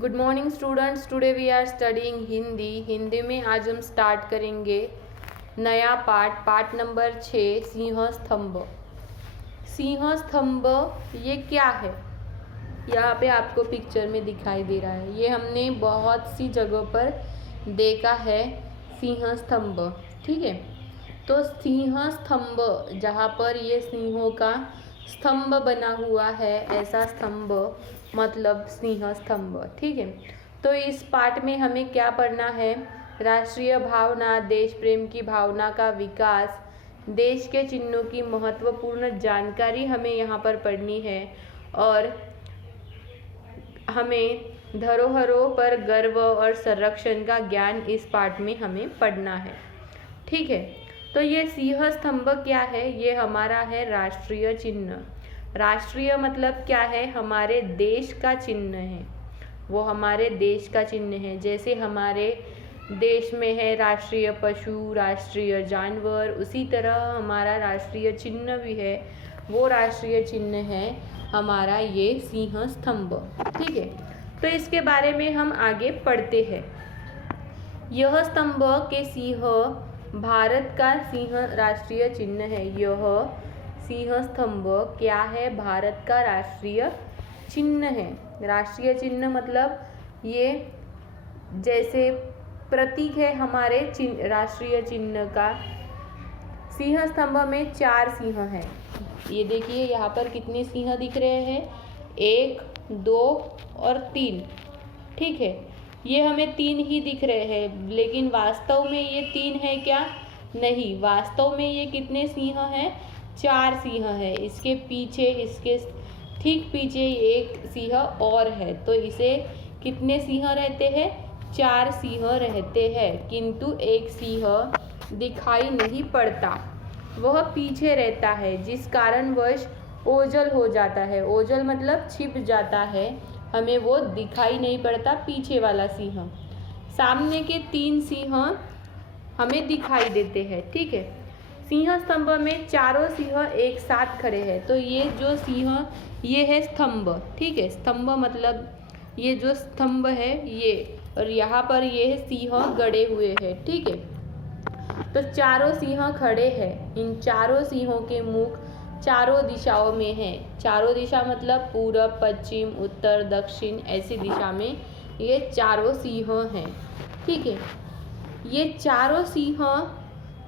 Good morning students, today we are studying Hindi. Hindi में आज हम स्टार्ट करेंगे नया पाठ नंबर 6, सिंह स्तंभ। सिंह स्तंभ ये क्या है? यहाँ पे आपको पिक्चर में दिखाई दे रहा है। ये हमने बहुत सी जगहों पर देखा है सिंह स्तंभ, ठीक है। तो सिंह स्तंभ जहाँ पर ये सिंहों का स्तंभ बना हुआ है, ऐसा स्तंभ मतलब सिंह स्तंभ, ठीक है। तो इस पाठ में हमें क्या पढ़ना है? राष्ट्रीय भावना, देश प्रेम की भावना का विकास, देश के चिन्हों की महत्वपूर्ण जानकारी हमें यहाँ पर पढ़नी है और हमें धरोहरों पर गर्व और संरक्षण का ज्ञान इस पाठ में हमें पढ़ना है, ठीक है। तो ये सिंह स्तंभ क्या है? ये हमारा है राष्ट्रीय चिन्ह। राष्ट्रीय मतलब क्या है? हमारे देश का चिन्ह है, वो हमारे देश का चिन्ह है। जैसे हमारे देश में है राष्ट्रीय पशु, राष्ट्रीय जानवर, उसी तरह हमारा राष्ट्रीय चिन्ह भी है, वो राष्ट्रीय चिन्ह है हमारा ये सिंह स्तंभ, ठीक है। तो इसके बारे में हम आगे पढ़ते हैं। यह स्तंभ के सिंह भारत का सिंह राष्ट्रीय चिन्ह है। यह सिंह स्तंभ क्या है? भारत का राष्ट्रीय चिन्ह है। राष्ट्रीय चिन्ह मतलब ये जैसे प्रतीक है हमारे राष्ट्रीय चिन्ह का। सिंह स्तंभ में 4 सिंह हैं। ये देखिए यहाँ पर कितने सिंह दिख रहे हैं? 1, 2 और 3, ठीक है। ये हमें 3 ही दिख रहे हैं, लेकिन वास्तव में ये 3 है क्या? नहीं, वास्तव में ये कितने सिंह हैं? 4 सिंह है। इसके पीछे, इसके ठीक पीछे एक सिंह और है, तो इसे कितने सिंह रहते हैं? 4 सिंह रहते हैं, किंतु एक सिंह दिखाई नहीं पड़ता, वह पीछे रहता है, जिस कारणवश ओझल हो जाता है। ओझल मतलब छिप जाता है, हमें वो दिखाई नहीं पड़ता पीछे वाला सिंह। सामने के 3 सिंह हमें दिखाई देते हैं, ठीक है। सिंह स्तंभ में चारों सिंह एक साथ खड़े हैं, तो ये जो सिंह ये है स्तंभ, ठीक है। स्तंभ मतलब ये जो स्तंभ है ये, और यहाँ पर ये है सिंह गड़े हुए हैं, ठीक है। तो चारों सिंह खड़े हैं। इन चारों सिंहों के मुख चारों दिशाओं में है। चारों दिशा मतलब पूरब, पश्चिम, उत्तर, दक्षिण, ऐसी दिशा में ये चारों सिंह हैं, ठीक है। ये चारों सिंह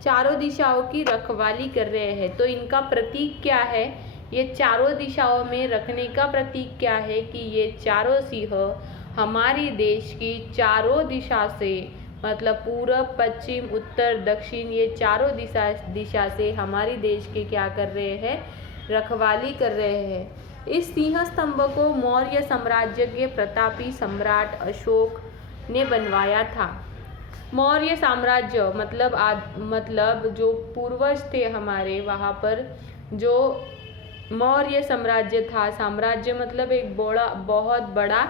चारों दिशाओं की रखवाली कर रहे हैं। तो इनका प्रतीक क्या है? ये चारों दिशाओं में रखने का प्रतीक क्या है कि ये चारों सिंह हमारी देश की चारों दिशा से, मतलब पूरब, पश्चिम, उत्तर, दक्षिण, ये चारों दिशा से हमारी देश के क्या कर रहे हैं? रखवाली कर रहे हैं। इस सिंह स्तंभ को मौर्य साम्राज्य के प्रतापी सम्राट अशोक ने बनवाया था। मौर्य साम्राज्य मतलब जो पूर्वज थे हमारे, वहाँ पर जो मौर्य साम्राज्य था, साम्राज्य मतलब एक बहुत बड़ा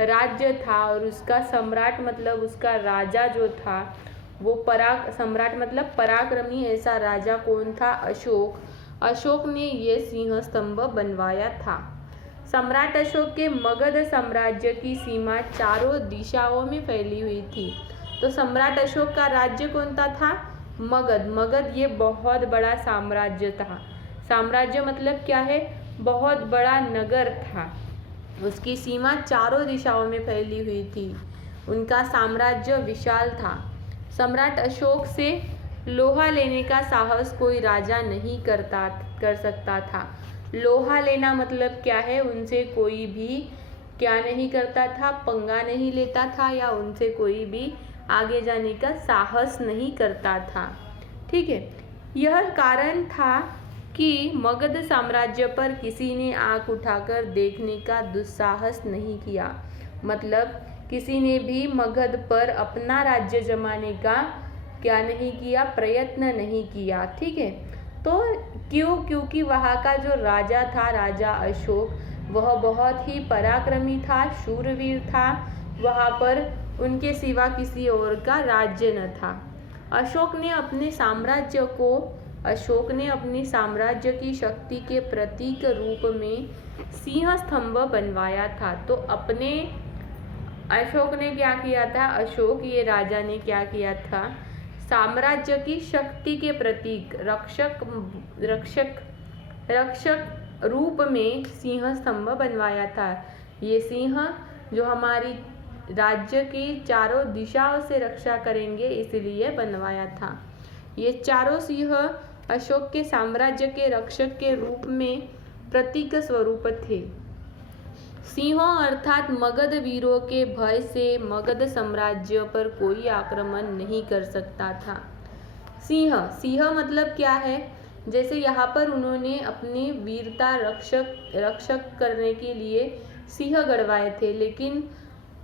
राज्य था, और उसका सम्राट मतलब उसका राजा जो था वो सम्राट मतलब पराक्रमी, ऐसा राजा कौन था? अशोक। अशोक ने ये सिंह स्तंभ बनवाया था। सम्राट अशोक के मगध साम्राज्य की सीमा चारों दिशाओं में फैली हुई थी। तो सम्राट अशोक का राज्य कौन सा था? मगध। मगध ये बहुत बड़ा साम्राज्य था। साम्राज्य मतलब क्या है? बहुत बड़ा नगर था। उसकी सीमा चारों दिशाओं में फैली हुई थी। उनका साम्राज्य विशाल था। सम्राट अशोक से लोहा लेने का साहस कोई राजा नहीं कर सकता था। लोहा लेना मतलब क्या है? उनसे कोई भी क्या नहीं करता था? पंगा नहीं लेता था, या उनसे कोई भी आगे जाने का साहस नहीं करता था, ठीक है। यह कारण था कि मगध साम्राज्य पर किसी ने आंख उठाकर देखने का दुस्साहस नहीं किया। मतलब किसी ने भी मगध पर अपना राज्य जमाने का क्या नहीं किया? प्रयत्न नहीं किया, ठीक है। तो क्योंकि वहाँ का जो राजा था, राजा अशोक, वह बहुत ही पराक्रमी था, शूरवीर था। वहाँ पर उनके सिवा किसी और का राज्य न था। अशोक ने अपने साम्राज्य की शक्ति के प्रतीक रूप में सिंह स्तंभ बनवाया था। तो अपने अशोक ने क्या किया था? अशोक ये राजा ने क्या किया था? साम्राज्य की शक्ति के प्रतीक रक्षक रूप में सिंह स्तंभ बनवाया था। ये सिंह जो हमारी राज्य की चारों दिशाओं से रक्षा करेंगे इसलिए बनवाया था। ये चारों सिंह अशोक के साम्राज्य के रक्षक के रूप में प्रतीक स्वरूप थे। सिंहों अर्थात मगध वीरों के भय से मगध साम्राज्य पर कोई आक्रमण नहीं कर सकता था। सिंह मतलब क्या है? जैसे यहाँ पर उन्होंने अपनी वीरता रक्षक करने के लिए सिंह गढ़वाए थे, लेकिन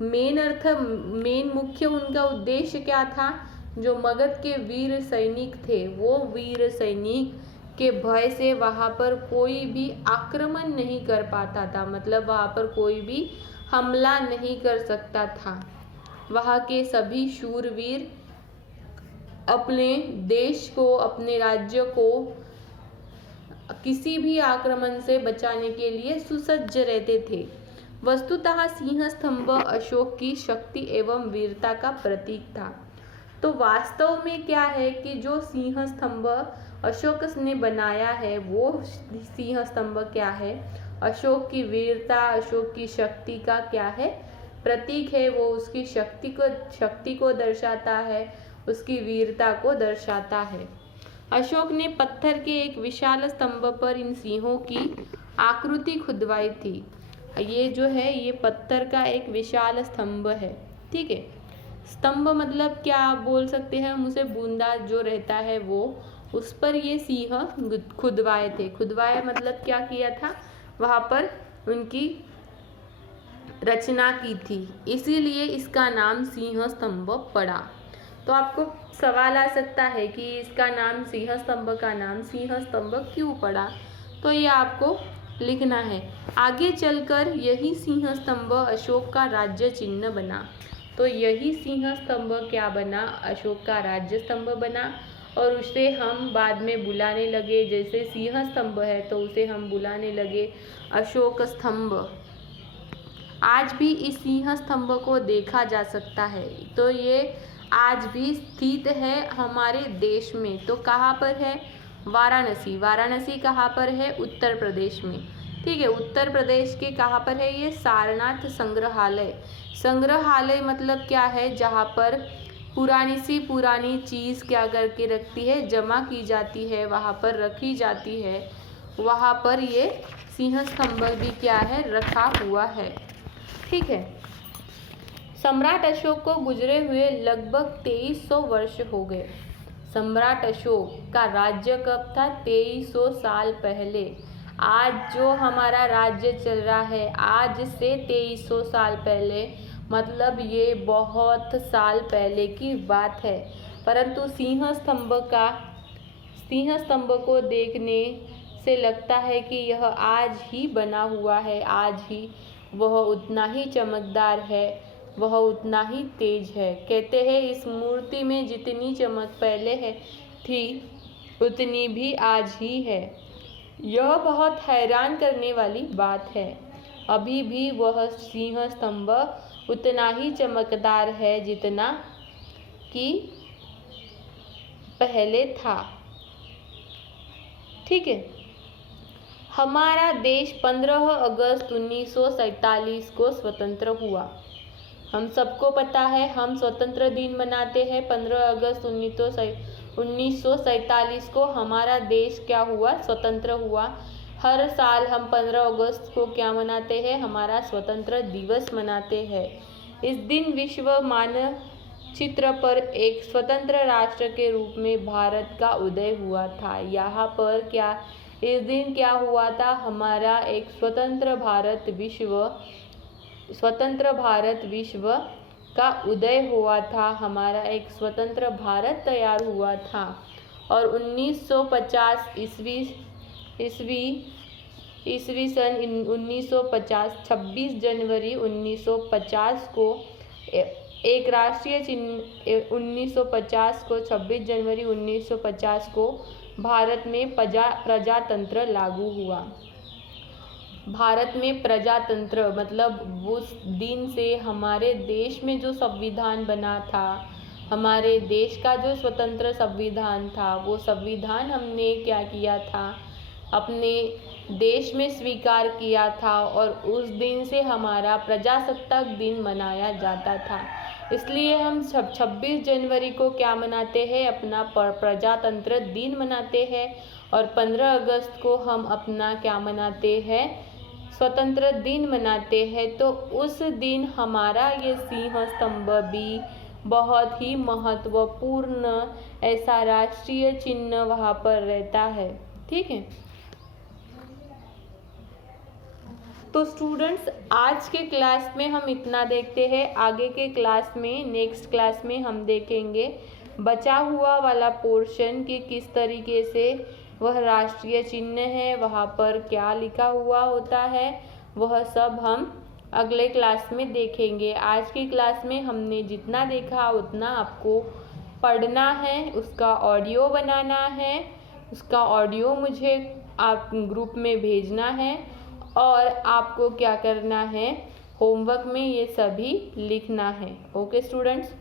मेन मुख्य उनका उद्देश्य क्या था? जो मगध के वीर सैनिक थे, वो वीर सैनिक के भय से वहाँ पर कोई भी आक्रमण नहीं कर पाता था, मतलब वहाँ पर कोई भी हमला नहीं कर सकता था। वहाँ के सभी शूरवीर अपने देश को, अपने राज्य को किसी भी आक्रमण से बचाने के लिए सुसज्ज रहते थे। वस्तुतः सिंह स्तंभ अशोक की शक्ति एवं वीरता का प्रतीक था। तो वास्तव में क्या है कि जो सिंह स्तंभ अशोक ने बनाया है, वो सिंह स्तंभ क्या है? अशोक की वीरता, अशोक की शक्ति का क्या है? प्रतीक है। वो उसकी शक्ति को दर्शाता है, उसकी वीरता को दर्शाता है। अशोक ने पत्थर के एक विशाल स्तंभ पर इन सिंहों की आकृति खुदवाई थी। ये जो है ये पत्थर का एक विशाल स्तंभ है, ठीक है। स्तंभ मतलब क्या आप बोल सकते हैं हम उसे, बूंदा जो रहता है वो, उस पर ये सिंह खुदवाए थे। खुदवाए मतलब क्या किया था? वहाँ पर उनकी रचना की थी, इसीलिए इसका नाम सिंह स्तंभ पड़ा। तो आपको सवाल आ सकता है कि इसका नाम सिंह स्तंभ का नाम सिंह स्तंभ क्यों पड़ा? तो ये आपको लिखना है। आगे चलकर यही सिंह स्तंभ अशोक का राज्य चिन्ह बना। तो यही सिंह स्तंभ क्या बना? अशोक का राज्य स्तंभ बना, और उसे हम बाद में बुलाने लगे, जैसे सिंह स्तंभ है तो उसे हम बुलाने लगे अशोक स्तंभ। आज भी इस सिंह स्तंभ को देखा जा सकता है। तो ये आज भी स्थित है हमारे देश में। तो कहाँ पर है? वाराणसी। वाराणसी कहाँ पर है? उत्तर प्रदेश में, ठीक है। उत्तर प्रदेश के कहाँ पर है ये? सारनाथ संग्रहालय। संग्रहालय मतलब क्या है? जहाँ पर पुरानी चीज़ क्या करके रखती है? जमा की जाती है, वहाँ पर रखी जाती है। वहाँ पर ये सिंह स्तंभ भी क्या है? रखा हुआ है, ठीक है। सम्राट अशोक को गुजरे हुए लगभग 2300 वर्ष हो गए। सम्राट अशोक का राज्य कब था? 2300 साल पहले। आज जो हमारा राज्य चल रहा है, आज से 2300 साल पहले, मतलब ये बहुत साल पहले की बात है। परंतु सिंह स्तंभ को देखने से लगता है कि यह आज ही बना हुआ है, आज ही वह उतना ही चमकदार है, वह उतना ही तेज है। कहते हैं इस मूर्ति में जितनी चमक पहले थी उतनी भी आज ही है। यह बहुत हैरान करने वाली बात है। अभी भी वह सिंह स्तंभ उतना ही चमकदार है जितना कि पहले था, ठीक है। हमारा देश 15 अगस्त 1947 को स्वतंत्र हुआ। हम सबको पता है, हम स्वतंत्र दिन मनाते हैं 15 अगस्त 1947 को हमारा देश क्या हुआ? स्वतंत्र हुआ। हर साल हम 15 अगस्त को क्या मनाते हैं? हमारा स्वतंत्र दिवस मनाते हैं। इस दिन विश्व मानचित्र पर एक स्वतंत्र राष्ट्र के रूप में भारत का उदय हुआ था। यहाँ पर क्या इस दिन क्या हुआ था? हमारा एक स्वतंत्र भारत विश्व का उदय हुआ था। हमारा एक स्वतंत्र भारत तैयार हुआ था। और 1950 ईस्वी सन 1950 26 जनवरी 1950 को एक राष्ट्रीय चिन्ह 1950 को 26 जनवरी 1950 को भारत में प्रजातंत्र लागू हुआ। भारत में प्रजातंत्र मतलब उस दिन से हमारे देश में जो संविधान बना था, हमारे देश का जो स्वतंत्र संविधान था, वो संविधान हमने क्या किया था, अपने देश में स्वीकार किया था और उस दिन से हमारा प्रजासत्ताक दिन मनाया जाता था। इसलिए हम 26 जनवरी को क्या मनाते हैं, अपना प्रजातंत्र दिन मनाते हैं और 15 अगस्त को हम अपना क्या मनाते हैं, स्वतंत्र दिन मनाते हैं। तो उस दिन हमारा ये सिंह स्तंभ भी बहुत ही महत्वपूर्ण ऐसा राष्ट्रीय चिन्ह वहाँ पर रहता है। ठीक है, तो स्टूडेंट्स आज के क्लास में हम इतना देखते हैं। आगे के क्लास में, नेक्स्ट क्लास में हम देखेंगे बचा हुआ वाला पोर्शन कि किस तरीके से वह राष्ट्रीय चिन्ह है, वहाँ पर क्या लिखा हुआ होता है, वह सब हम अगले क्लास में देखेंगे। आज की क्लास में हमने जितना देखा उतना आपको पढ़ना है, उसका ऑडियो बनाना है, उसका ऑडियो मुझे आप ग्रुप में भेजना है और आपको क्या करना है, होमवर्क में ये सभी लिखना है। Okay students.